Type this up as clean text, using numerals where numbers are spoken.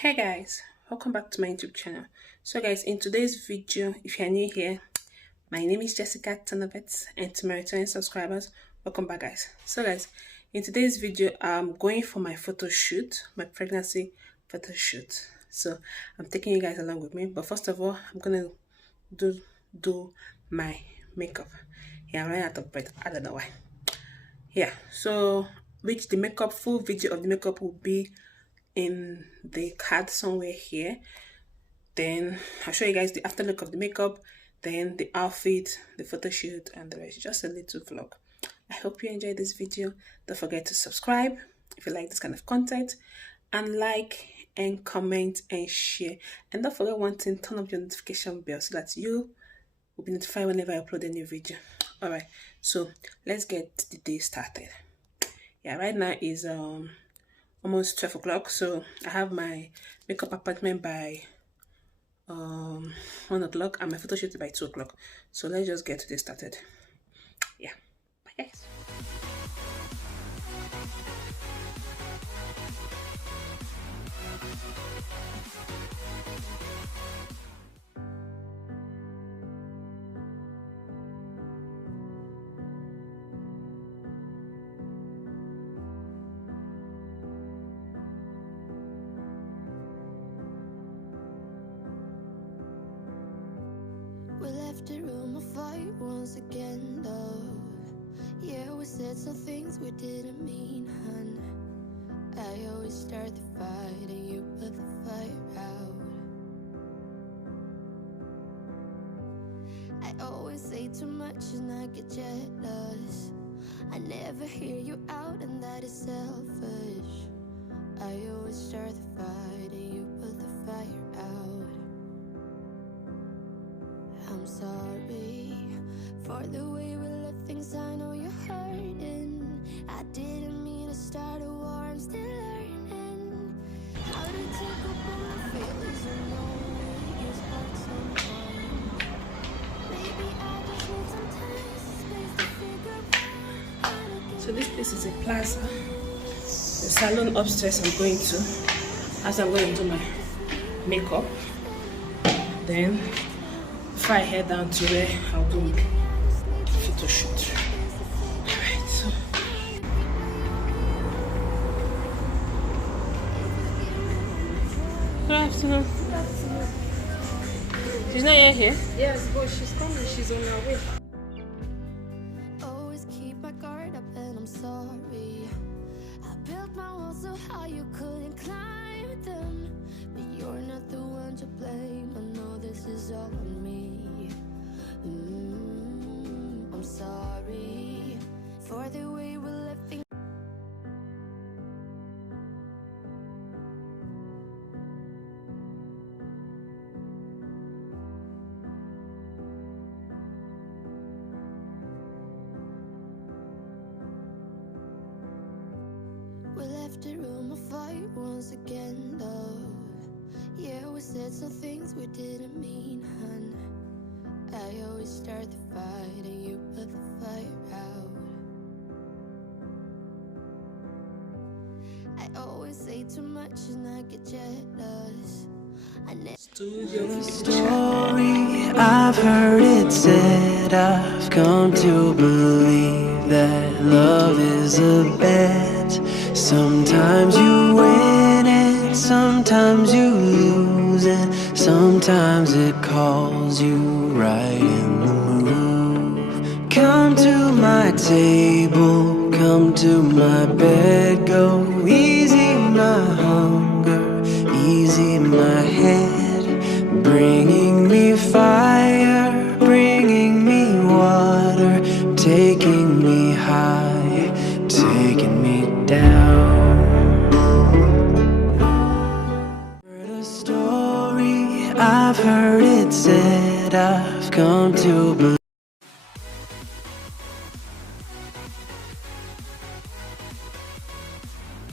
Hey guys, welcome back to my YouTube channel. So guys, in today's video, if you're new here, my name is Jessica Tonovets, and to my returning subscribers, welcome back guys. So guys, in today's video, I'm going for my photo shoot, my pregnancy photo shoot. So I'm taking you guys along with me, but first of all, I'm gonna do my makeup. Yeah, I'm running out of breath. I don't know why. Yeah, so the full video of the makeup will be in the card somewhere here. Then I'll show you guys the after look of the makeup, then the outfit, the photo shoot, and the rest. Just a little vlog. I hope you enjoyed this video. Don't forget to subscribe if you like this kind of content, and like and comment and share. And don't forget one thing, turn up your notification bell so that you will be notified whenever I upload a new video. Alright, so let's get the day started. Yeah, right now is almost 12 o'clock, so I have my makeup appointment by 1 o'clock and my photo shoot by 2 o'clock. So let's just get this started. Yeah, bye guys. We left the room of fight once again, love. Yeah, we said some things we didn't mean, hun. I always start the fight and you put the fire out. I always say too much and I get jealous. I never hear you out and that is selfish. I always start the fight and you put the fire out. I'm sorry for the way we left things. I know you're hurting. I didn't mean to start a war. I'm still learning how to take up on my feelings and know it is hard sometimes. Maybe I just need some time, space to figure out how to get. So this place is a plaza. The salon upstairs I'm going to, as I'm going to do my makeup. Then before I head down to where I'll do my photo shoot. Alright, so good afternoon. She's not yet here? Yes, but she's coming. She's on her way. Always keep my guard up and I'm sorry. I built my walls so high you couldn't climb them. But you're not the one to blame. I know this is all on me. I'm sorry for the way we left things. We left the room of fight once again, love. Yeah, we said some things we didn't mean, hun. I always start the fight and you put the fire out. I always say too much and I get jealous. Studio Story, I've heard it said, I've come to believe that love is a bet. Sometimes you win it, sometimes you lose it, sometimes it calls you right in the move. Come to my table, come to my bed, go easy my hunger, easy my head, bringing me fire, bringing me water, taking me high, taking me down. Heard a story, I've heard it said, I've come to believe.